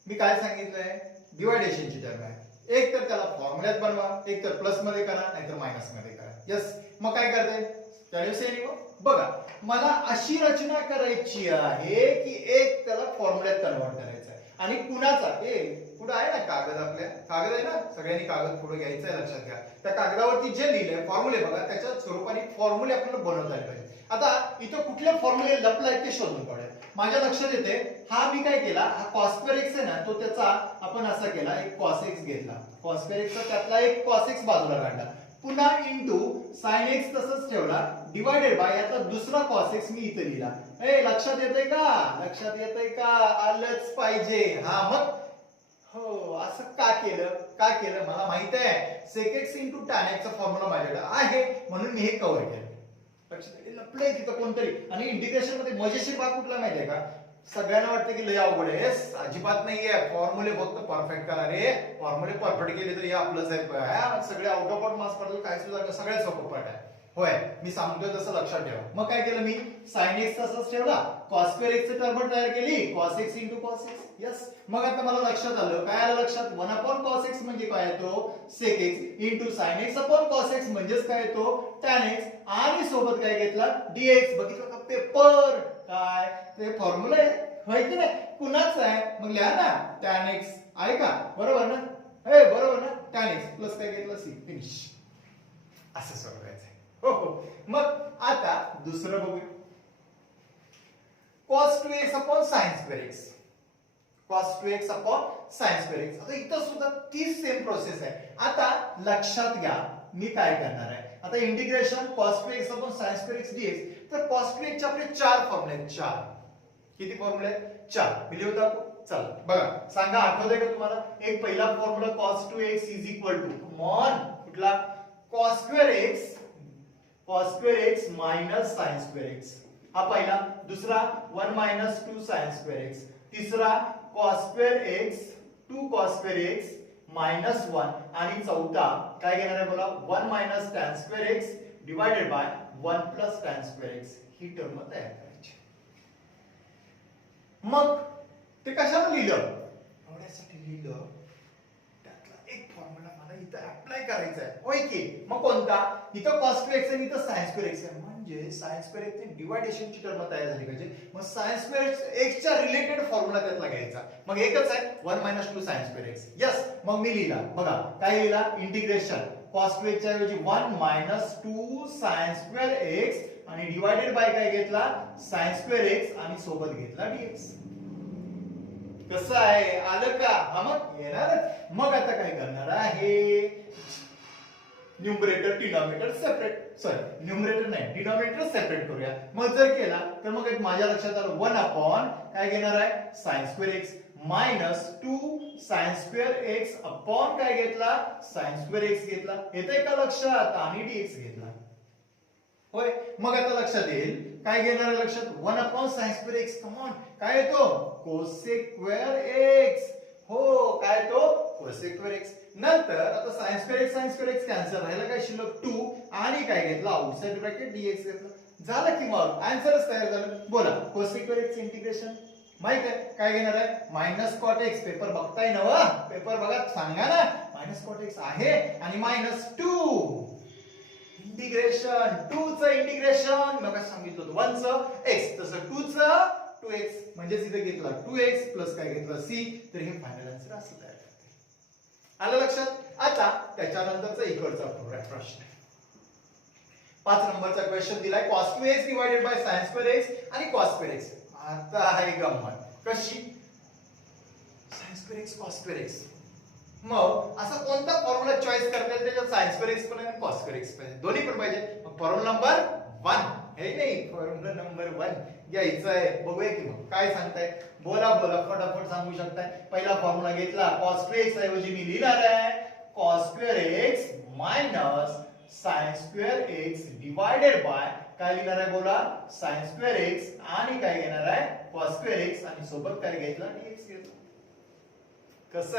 मी काय सांगितलंय, डिवायडेशनची टर्म आहे. एक तर त्याला फॉर्म्युल्यात बनवा, एक तर प्लस मध्ये करा नाहीतर मायनस मध्ये करा. यस, मग काय करते त्यावेळेस बघा मला अशी रचना करायची आहे की एक त्याला फॉर्म्युल्यात कन्वर्ट करायचं आहे आणि कुणाचा पुढे आहे ना कागद, आपल्या कागद आहे ना, सगळ्यांनी कागद पुढे घ्यायचा आहे, लक्षात घ्या. त्या कागदावरती जे लिहिलंय फॉर्म्युले बघा, त्याच्या स्वरूपाने फॉर्म्युले आपल्याला बनवता येईल पाहिजे. आता इथं कुठले फॉर्म्युले लपलाय ते शोधून काढूया. माझ्या लक्षात येते हा मी काय केला, हा cos square x आहे ना, तो त्याचा आपण असा केला एक cos x घेतला, cos square x चा त्यातला एक cos x बाजूला काढला, पुन्हा इनटू sin x तसंच ठेवला, डिवाइडेड बाय यातला दुसरा cos x मी इथे लिहिला. लक्षात येतंय का, लक्षात येतंय का, आलंच पाहिजे. हा मग हो असं का केलं मला माहित आहे, sec x into tan x चा फॉर्म्युला माझ्याकडे आहे म्हणून मी हे कव्हर केलं. लक्षात लपलंय तिथं कोणतरी. आणि इंटिग्रेशन मध्ये मजेशीर भाग कुठला माहितीये का, सगळ्यांना वाटतं की लय अवघड आहे, अजिबात नाहीये. फॉर्म्युले फक्त परफेक्ट करा रे, फॉर्म्युले परफेक्ट केले तर हे आपलंच आहे. सगळे आउट ऑफ आउट मार्क्स पडले काय सुद्धा सगळ्यात सोपं पाठ आहे. होय मी सांगतोय तसं लक्षात ठेवा. मग काय केलं मी, sin x तसंच ठेवला, cos square x ची टर्म तयार केली, cos x into cos x. Yes, मग आता मला लक्षात आलं, काय आलं लक्षात, 1 upon cos x म्हणजे काय येतो sec x into sin x upon cos x म्हणजेच काय येतो tan x आणि सोबत काय घेतला dx. बघितलं का पेपर, काय ते फॉर्म्युला आहे होय की नाही, कुणाच आहे, मग लिहा ना tan x आहे का, बरोबर ना, बरोबर ना, tan x प्लस काय घेतलं c, फिनिश. असं सोडवायचं. हो. मग आता दुसरं बघूया, cos 2x upon sin square x. cos 2x upon sin square x. आता इथं सुद्धा तीच सेम प्रोसेस आहे. आता लक्षात घ्या मी काय करणार आहे, आता integration cos 2x upon sin square x dx. तर cos 2x चे आपले 4 फॉर्म्युले आहेत, 4. किती फॉर्म्युले आहेत, 4. मी लिहून दाखवू, चला बघा सांगा आठवतंय का तुम्हाला. एक पहिला formula cos 2x is equal to come on कुठला, cos square x minus sin square x. हा पहिला. दुसरा 1 minus 2 sin square x. तिसरा cos square x 2 cos square x minus 1. आणि चौथा काय घेणार आहे बोला, 1 minus tan square x divided by 1 plus tan square x. He term तयार करायची. मग ते कशाला लिहिलं, एवढ्यासाठी लिहिलं, त्यातला एक फॉर्म्युला मला इथं अप्लाय करायचा आहे होय की. मग कोणता, इथं cos square x आणि इथं sin square x आहे, म्हणजे sin square x ची डिवायडेशनची टर्म तयार झाली पाहिजे. मग sin square x च्या रिलेटेड फॉर्म्युला त्यातला घ्यायचा. मग एकच आहे 1 minus 2 sin square x. Yes, मग मी लिहिला बघा काय लिहिला, इंटिग्रेशन cos 2x च्या ऐवजी 1 minus 2 sin square x आणि डिवायडेड बाय काय घेतला sin square x आणि सोबत घेतला dx. कसं आहे, आलं का, हा मग येणार. मग आता काय करणार आहे, numerator denominator separate, sorry numerator नाही डिनॉमिनेटर सेपरेट करूया. मग जर केला तर मग एक माझ्या लक्षात आलं 1 अपॉन काय घेणार आहे sin square x minus 2 sin square x upon काय घेतला sin square x घेतला. येतंय का लक्षात, आणि dx घेतला होय. मग आता लक्षात येईल काय घेणार आहे लक्षात, 1 upon sin square x. Come on काय येतो cosec square x. हो काय तो cosec square x. नंतर आता sin square x कॅन्सल, राहिला काय शिल्लक 2 आणि काय घेतला आउटसाइड ब्रॅकेट dx घेतला. झालं की मग आन्सरच तयार झालं. बोला cosec square x इंटिग्रेशन माहित आहे काय घेणार आहे, मायनस cot x. पेपर बघताय ना, पेपर बघा सांगा ना, मायनस cot x आहे आणि मायनस 2 इंटिग्रेशन 2 चं इंटिग्रेशन मग सांगितलं होतं 1 चं x, तसं 2 चं 2x म्हणजे इथे घेतला 2x प्लस काय घेतला c. तर हे फायनल आन्सर असं तयार करते. आलं लक्षात. आता त्याच्यानंतरचा इकडचा प्रश्न 5 नंबरचा क्वेश्चन दिलाय cos 2x divided by sin square x आणि cos square x. आता आहे गंमत कशी, sin square x cos square x मग असा कोणता फॉर्म्युला चॉईस करता येईल त्याच्यात साइन स्क्वेअर एक्स पण आणि कॉस स्क्वेअर एक्स पण दोन्ही पण पाहिजे. मग फॉर्म्युला नंबर 1 हे नाही, फॉर्म्युला नंबर 1 घ्यायचा आहे. बघूया की मग काय सांगताय, बोला बोला फटाफट सांगू शकताय. पहिला फॉर्म्युला घेतला cos स्क्वेअर एक्स ऐवजी मी लिहिणार आहे cos square x minus sin square x divided by काय लिहिणार आहे बोला sin स्क्वेअर एक्स आणि काय घेणार आहे cos स्क्वेअर एक्स आणि सोबत काय घेतला dx घेतला. कसं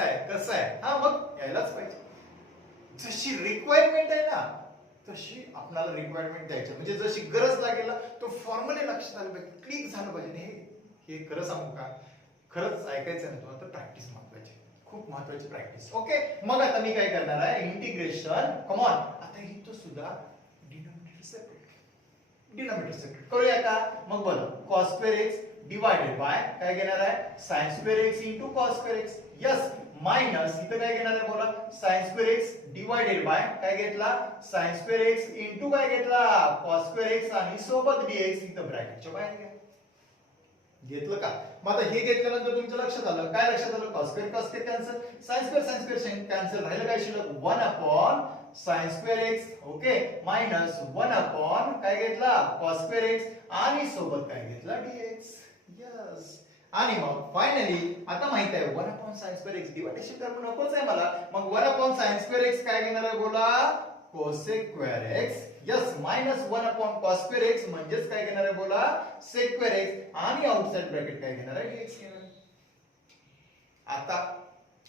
आहे हा मग यायलाच पाहिजे. जशी रिक्वायरमेंट आहे ना तशी आपल्याला रिक्वायरमेंट द्यायची, म्हणजे जशी गरज लागेल ना तो फॉर्म्युला लक्षात आलं पाहिजे, क्लिक झालं पाहिजे. हे खरं सांगू का, खरंच ऐकायचं ना तुला तर प्रॅक्टिस महत्वाची, खूप महत्वाची प्रॅक्टिस. ओके मग आता मी काय करणार आहे इंटिग्रेशन. कम ऑन, आता इथं सुद्धा डिनॉमिनेटर सेपरेट करूया का. मग बोला cos square x divided by काय घेणार आहे sin square x into cos square x. Yes minus इथं काय घेणार आहे बोला sin square x divided by काय घेतला sin स्क्वेअर एक्स इनटू काय घेतला cos स्क्वेअर एक्स आणि सोबत dx इथं ब्रॅकेटच्या बाहेर घ्या. घेतलं का. मग आता हे घेतल्यानंतर तुमच्या लक्षात आलं काय, लक्षात आलं cos square cancel, sin square cancel, राहिलं काय शिल्लक 1 upon sin square x okay minus 1 upon काय घेतला cos स्क्वेअर एक्स आणि सोबत काय घेतला dx. यस आणि मग फायनली आता माहित आहे 1 अपॉन sin स्क्वेअर एक्स डिव्हायडेशन करून नकोच आहे मला. मग 1 अपॉन sin स्क्वेअर एक्स काय घेणार आहे बोला cos square x. Yes minus 1 upon cos square x म्हणजेच काय घेणार आहे बोला sec स्क्वेअर एक्स आणि आउटसाइड ब्रॅकेट काय घेणार आहे dx घेणार आहे.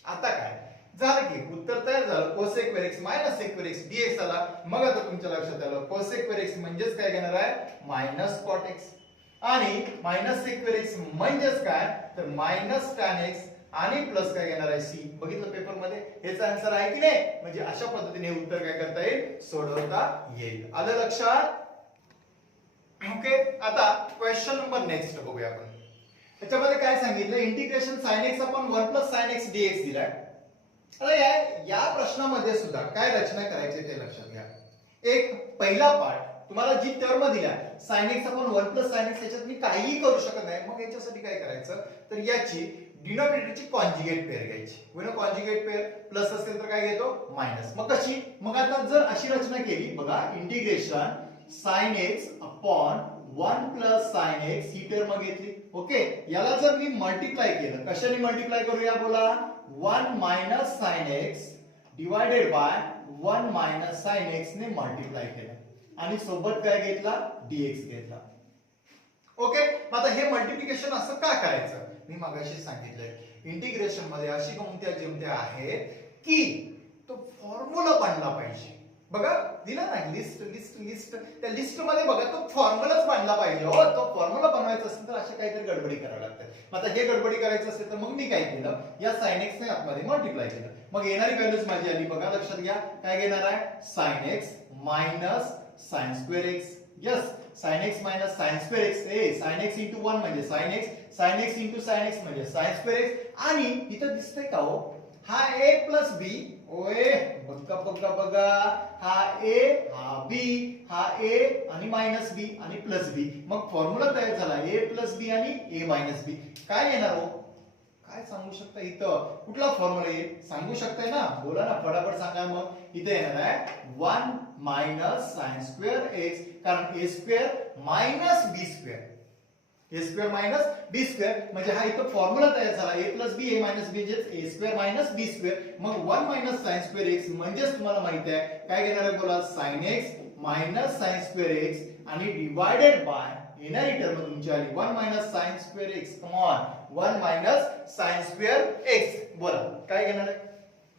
आता काय झालं की उत्तर तयार झालं cos square x minus sec square x dx आला. मग आता तुमच्या लक्षात आलं cos स्क्वेअर एक्स म्हणजेच काय घेणार आहे मायनस cot एक्स आणि मायनस sec स्क्वेअर एक्स म्हणजेच काय तर मायनस tan एक्स आणि प्लस काय घेणार आहे c. बघितलं पेपर मध्ये हेच आन्सर आहे की नाही. म्हणजे अशा पद्धतीने उत्तर काय करता येईल सोडवता येईल. आलं लक्षात. ओके आता क्वेश्चन नंबर नेक्स्ट बघूया आपण. त्याच्यामध्ये काय सांगितलं integration sin x upon 1 plus sin x dx दिलाय. आता या प्रश्नामध्ये सुद्धा काय रचना करायची ते लक्षात घ्या. एक पहिला पार्ट तुम्हाला जी टर्म दिला sin x upon 1 plus sin x याच्यात मी काहीही करू शकत नाही. मग याच्यासाठी काय करायचं तर याची डिनॉमिनेटरची कॉन्जुगेट पेअर घ्यायची. when कॉन्जुगेट पेअर प्लस असेल तर काय घेतो मायनस. मग कशी, मग आता जर अशी रचना केली बघा integration sin x upon 1 plus sin x ही टर्म घेतली. ओके याला जर मी मल्टिप्लाय केलं कशाने मल्टिप्लाय करूया बोला 1 minus sin x divided by 1 minus sin x ने मल्टिप्लाय केलं आणि सोबत काय घेतला dx घेतला. ओके मग आता हे मल्टिप्लिकेशन असं का करायचं मी मगाशी सांगितलंय इंटिग्रेशन मध्ये अशी कोणत्या जिमत्या आहेत की तो फॉर्म्युला बनला पाहिजे. बघा दिला ना लिस्ट लिस्ट लिस्ट त्या लिस्ट मध्ये बघा तो फॉर्म्युलाच बनला पाहिजे. हो तो फॉर्म्युला बनवायचा असेल तर अशा काहीतरी गडबडी करावी लागते. मग आता हे गडबडी करायचं असेल तर मग मी काय केलं या sin x ने आतमध्ये मल्टिप्लाय केलं. मग येणारी व्हॅल्यूज माझी आली बघा लक्षात घ्या काय घेणार आहे sin x minus sin square x. Yes sin x minus sin square x sin x into 1 म्हणजे sin x into sin x म्हणजे sin स्क्वेअर x आणि इथं दिसतंय का हो हा a प्लस b. ओए बघा बघा बघा हा a हा b हा a आणि मायनस b आणि प्लस b. मग फॉर्म्युला तयार झाला a प्लस b आणि a मायनस b. काय येणार हो काय सांगू शकता इथं कुठला फॉर्म्युला येईल सांगू शकताय ना बोला ना फटाफट सांगा. मग इथे येणार आहे 1 मायनस sin स्क्वेअर x कारण a square minus b square a square minus b square म्हणजे हा इथं फॉर्म्युला तयार झाला a plus b a minus b म्हणजे a square minus b square. मग 1 मायनस sin स्क्वेअर x म्हणजेच तुम्हाला माहिती आहे काय घेणार आहे बोला sin x minus sin square x आणि डिवाइडेड बाय येणारी टर्म तुमची आली 1 minus sin square x. Come on 1 minus sin square x. बोला काय घेणार आहे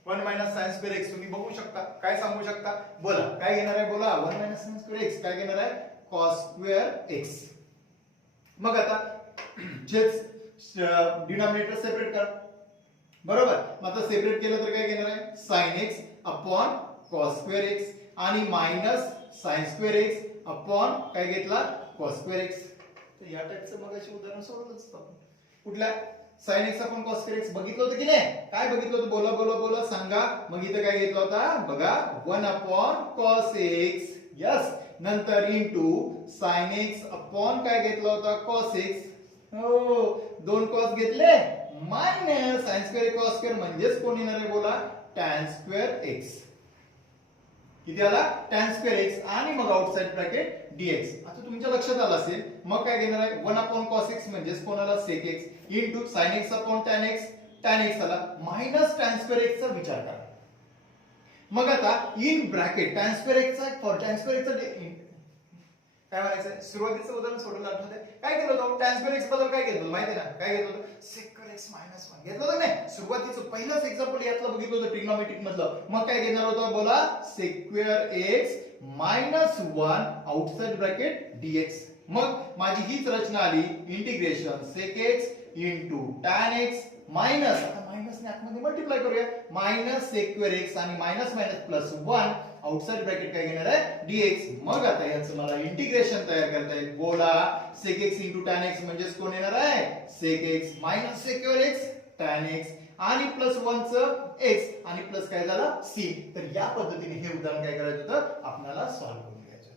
1 मायनस sin स्क्वेअर x तुम्ही बघू शकता काय सांगू शकता बोला काय घेणार आहे बोला 1 मायनस sin स्क्वेअर x काय घेणार आहे cos स्क्वेअर x. मग आता जेच डिनॉमिनेटर सेपरेट कर बरोबर. मग आता सेपरेट केलं तर काय घेणार आहे sin x upon cos square x आणि minus sin square x upon काय घेतला cos स्क्वेअर x. तर या टाइपचं मगाशी उदाहरण सोडवलंच आपण. कुठल्या sin x upon cos square x बघितलं होतं की नाही काय बघितलं होतं बोला बोला बोला सांगा. मग इथे काय घेतला होता बघा 1 अपॉन cos x. यस नंतर इनटू sin x अपॉन काय घेतला होता cos x. हो दोन cos घेतले minus sin square cos square म्हणजेच कोण येणार आहे बोला tan स्क्वेअर x. किती आला tan स्क्वेअर x आणि मग आउटसाइड ब्रॅकेट dx. आता तुमच्या लक्षात आलं असेल मग काय घेणार आहे 1 अपॉन cos x म्हणजेच कोणाला sec x into sin x upon tan x आला मायनस tan स्क्वेअर x चा विचार करा. मग आता in bracket tan square x चा फॉर tan स्क्वेअर x चा काय म्हणायचं सुरुवातीचं उदाहरण सोडवलं आठवतंय काय केलं होतं tan स्क्वेअर x बद्दल काय घेतलं माहिती आहे ना काय घेतलं होतं sec x - 1 घेतलं होतं नाही सुरुवातीचं पहिलंच एक्झाम्पल यातलं बघितलं होतं ट्रिग्नोमेट्रिक मधलं मग काय घेणार होतं बोला sec x - 1 outside bracket dx. मग माझी हीच रचना आली integration sec x tan x minus आता मायनस ने आतमध्ये मल्टिप्लाय करूया मायनस sec x आणि minus minus plus 1 outside bracket काय घेणार आहे dx. मग आता याचं मला इंटिग्रेशन तयार करता येईल बोला sec x tan x म्हणजेच कोण येणार आहे sec x minus sec x tan x आणि प्लस 1 चं x आणि प्लस काय झाला c. तर या पद्धतीने हे उदाहरण काय करायचं होतं आपल्याला सॉल्व्ह करून घ्यायचं.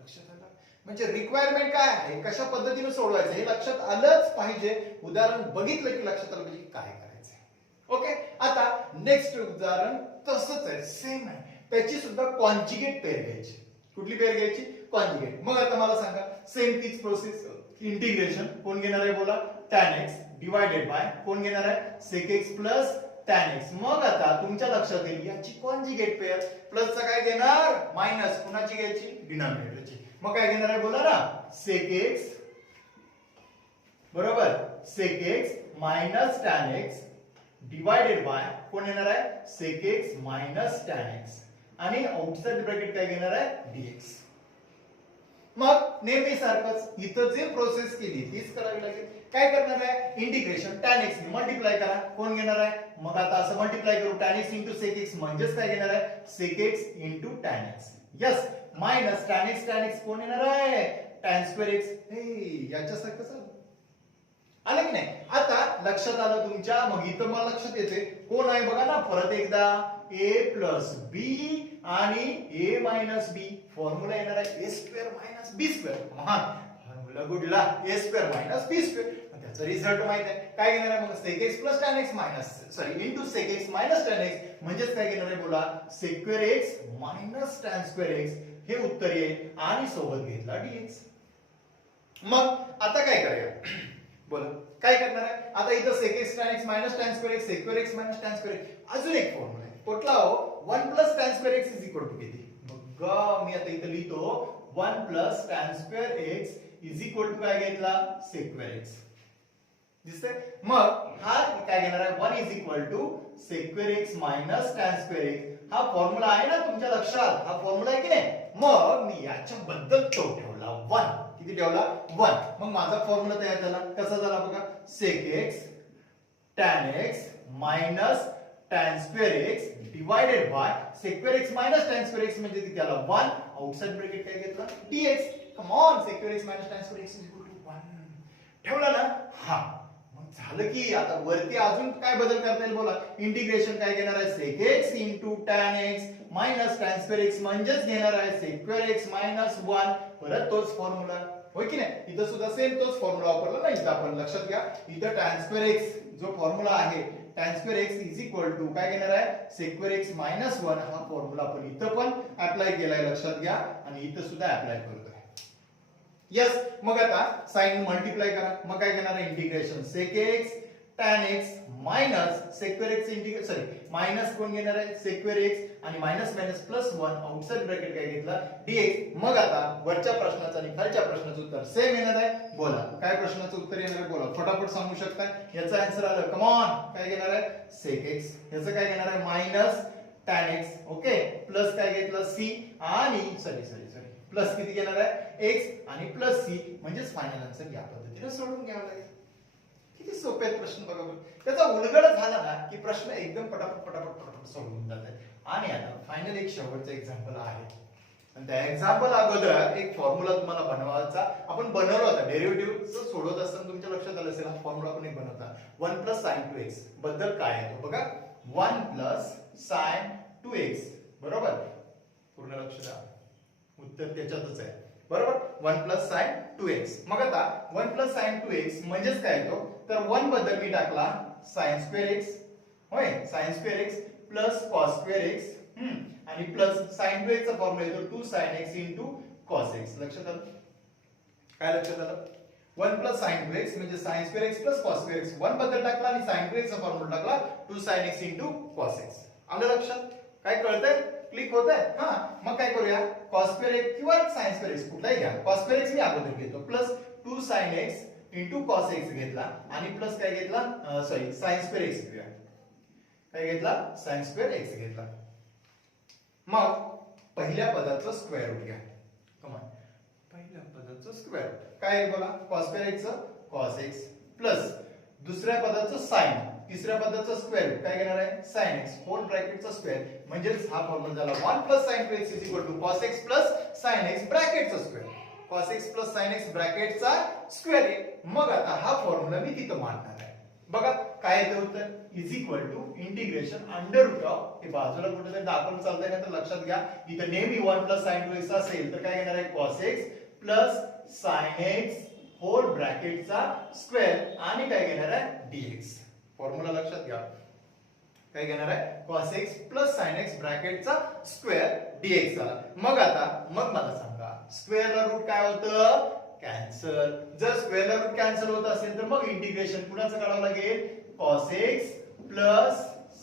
लक्षात आलं म्हणजे रिक्वायरमेंट काय आहे कशा पद्धतीने सोडवायचं हे लक्षात आलंच पाहिजे. उदाहरण बघितलं की लक्षात आलं पाहिजे काय करायचं. ओके आता नेक्स्ट उदाहरण तसंच आहे सेम आहे त्याची सुद्धा कॉन्जुगेट पेअर घ्यायची. कुठली पेअर घ्यायची कॉन्जुगेट. मग आता मला सांगा सेम तीच प्रोसेस इंटिग्रेशन कोण घेणार आहे बोला tan x डिवाइडेड बाय कोण घेणार आहे sec x plus tan x. मग आता तुमच्या लक्षात येईल याची कॉन्जुगेट पेअर प्लस चा काय घेणार मायनस कुणाची घ्यायची डिनॉमिनेटरची. मग काय घेणार आहे बोला ना sec x बरोबर sec x minus tan x divided by कोण येणार आहे sec x minus tan x आणि आउटसाइड ब्रॅकेट काय घेणार आहे dx. मग नेहमी सारखंच इथं जे प्रोसेस केली तीच करावी लागेल. काय करणार आहे इंटिग्रेशन tan x ने मल्टिप्लाय करा कोण घेणार आहे मग आता असं मल्टिप्लाय करू tan x sec x म्हणजेच काय घेणार आहे sec x tan x. Yes minus tan x कोण येणार आहे tan स्क्वेअर x. हे याच्यासारखंच आलं की नाही. आता लक्षात आलं तुमच्या मग इथं मला लक्षात येते कोण आहे बघा ना परत एकदा a प्लस b आणि a मायनस b फॉर्म्युला येणार आहे a square minus b square. महान फॉर्म्युला गुडला a square minus b square. त्याचा रिझल्ट माहित आहे काय घेणार आहे मग sec x plus tan x minus sorry into sec x minus tan x म्हणजेच काय घेणार आहे बोला sec x minus tan square x हे उत्तर येईल आणि सोबत घेतला dx. मग आता काय करूया बोला काय करणार आहे आता इथं sec x tan x minus tan square x sec x minus tan square x अजून एक फॉर्म्युला आहे कुठला हो 1 plus tan square x is equal to किती बघा मी आता इथं लिहितो 1 plus tan square x is equal to काय घेतला sec x दिसतंय. मग हा काय घेणार आहे 1 is equal to sec x minus tan square x हा फॉर्म्युला आहे ना तुमच्या लक्षात हा फॉर्म्युला आहे की नाही. मग मी याच्या बद्दल तो ठेवला 1 किती ठेवला 1. मग माझा फॉर्म्युला तयार झाला कसा झाला बघा sec x tan x minus tan square x divided by sec x minus tan square x म्हणजे किती आला 1 आउटसाइड ब्रॅकेट काय घेतला dx. Come on sec x minus tan square x is equal to 1 ठेवला ना. हा मग झालं की आता वरती अजून काय बदल करता येईल बोला इंटिग्रेशन काय घेणार आहे sec x tan x minus tan square x म्हणजेच घेणार आहे sec x मायनस 1 परत तोच फॉर्म्युला होय की नाही. इथं सुद्धा सेम तोच फॉर्म्युला वापरला ना इथं आपण लक्षात घ्या इथं tan स्क्वेअर x जो फॉर्म्युला आहे tan square x is equal to काय घेणार आहे sec x मायनस 1 हा फॉर्म्युला आपण इथं पण अप्लाय केलाय लक्षात घ्या आणि इथं सुद्धा अप्लाय करतोय. यस मग आता साइन मल्टिप्लाय करा मग काय घेणार आहे integration sec x tan x minus sec x integration sorry minus कोण घेणार आहे sec x आणि minus minus plus 1 outside bracket काय घेतला dx. मग आता वरच्या प्रश्नाचं आणि खालच्या प्रश्नाचं उत्तर सेम येणार आहे बोला काय प्रश्नाचं उत्तर येणार आहे बोला फटाफट सांगू शकता. याचा आन्सर आलं कम ऑन काय घेणार आहे sec x याचं काय घेणार आहे minus tan x okay plus काय घेतलं c आणि सॉरी प्लस किती घेणार आहे x आणि प्लस c म्हणजेच फायनल आन्सर या पद्धतीने सोडून घ्यावा लागेल. किती सोपे आहेत प्रश्न बघा त्याचा उलगडा झाला ना की प्रश्न एकदम पटापट सोडून जातात. आणि आता फायनल एक शेवटचा एक्झाम्पल आहे आणि त्या एक्झाम्पल अगोदर एक फॉर्म्युला तुम्हाला बनवायचा आपण बनवला होता डेरिव्हेटिव्ह सोडवत असताना तुमच्या लक्षात आलं असेल हा फॉर्म्युला आपण एक बनवता 1 प्लस sin 2x बद्दल काय आहे तो बघा 1 प्लस sin 2x बरोबर पूर्ण लक्ष द्या उत्तर त्याच्यातच आहे बरोबर 1 प्लस sin 2x. मग आता 1 प्लस sin 2x म्हणजेच काय तो तर 1 बद्दल मी टाकला sin स्क्वेअर x होय sin square x plus cos square x आणि प्लस साइन 2x चा फॉर्म्युला येतो 2 sin x into cos x. लक्षात आलं? काय लक्षात आलं? 1 प्लस sin 2x म्हणजे sin square x plus cos square x 1 बद्दल टाकला आणि sin 2x चा फॉर्म्युला टाकला 2 sin x into cos x. आलं लक्षात? काय कळतंय? क्लिक होतंय? हां, मग काय करूया? cos स्क्वेअर x किंवा sin स्क्वेअर x कुठलाही घ्या. cos स्क्वेअर x मी अगोदर घेतो plus 2 sin x into cos x घेतला आणि प्लस काय घेतला? सॉरी sin स्क्वेअर x घेऊया. काय घेतला? sin स्क्वेअर x घेतला. मग पहिल्या पदाचं स्क्वेअर रूट घ्या. कमान पहिल्या पदाचं स्क्वेअर रूट काय आहे बघा? cos स्क्वेअर x चं cos x प्लस दुसऱ्या पदाचं sin तिसऱ्या पदाचं स्क्वेअर रूट काय घेणार आहे? sin x होल ब्रॅकेटचा स्क्वेअर म्हणजे हा फॉर्म्युला झाला 1 sin 2x cos x sin x ब्रॅकेटचा square. cos x sin x ब्रॅकेटचा स्क्वेअर आहे. मग आता हा फॉर्म्युला मी तिथं मांडणार आहे. बघा काय येतं उत्तर is equal to integration under root of हे बाजूला कुठेतरी दाखवून चालतंय ना तर लक्षात घ्या इथं नेहमी 1 sin 2x असेल तर काय घेणार आहे cos x sin x whole ब्रॅकेटचा स्क्वेअर आणि काय घेणार आहे dx. फॉर्म्युला लक्षात घ्या काय घेणार आहे cos x sin x ब्रॅकेटचा स्क्वेअर dx झाला. मग मला सांगा स्क्वेअरला रूट काय होतं? कॅन्सल. जर स्क्वेअरला रूट कॅन्सल होत असेल तर मग इंटिग्रेशन कुणाचं काढावं लागेल? cos x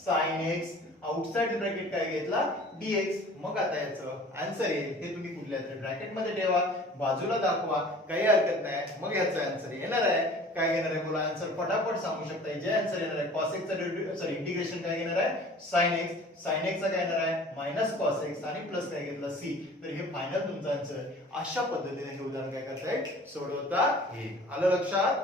sin x outside bracket काय घेतला dx. मग आता याचं आन्सर येईल हे तुम्ही कुठल्या तरी ब्रॅकेट मध्ये ठेवा बाजूला दाखवा काही हरकत नाही. मग याचं आन्सर येणार आहे काय येणार आहे बोला आन्सर फटाफट सांगू शकता. जे आन्सर येणार आहे cos x चा सॉरी इंटिग्रेशन काय घेणार आहे sin x चा काय येणार आहे cos x आणि प्लस काय घेतला c. तर हे फायनल तुमचं आन्सर. अशा पद्धतीने हे उदाहरण काय करताय सोडवता येईल. आलं लक्षात?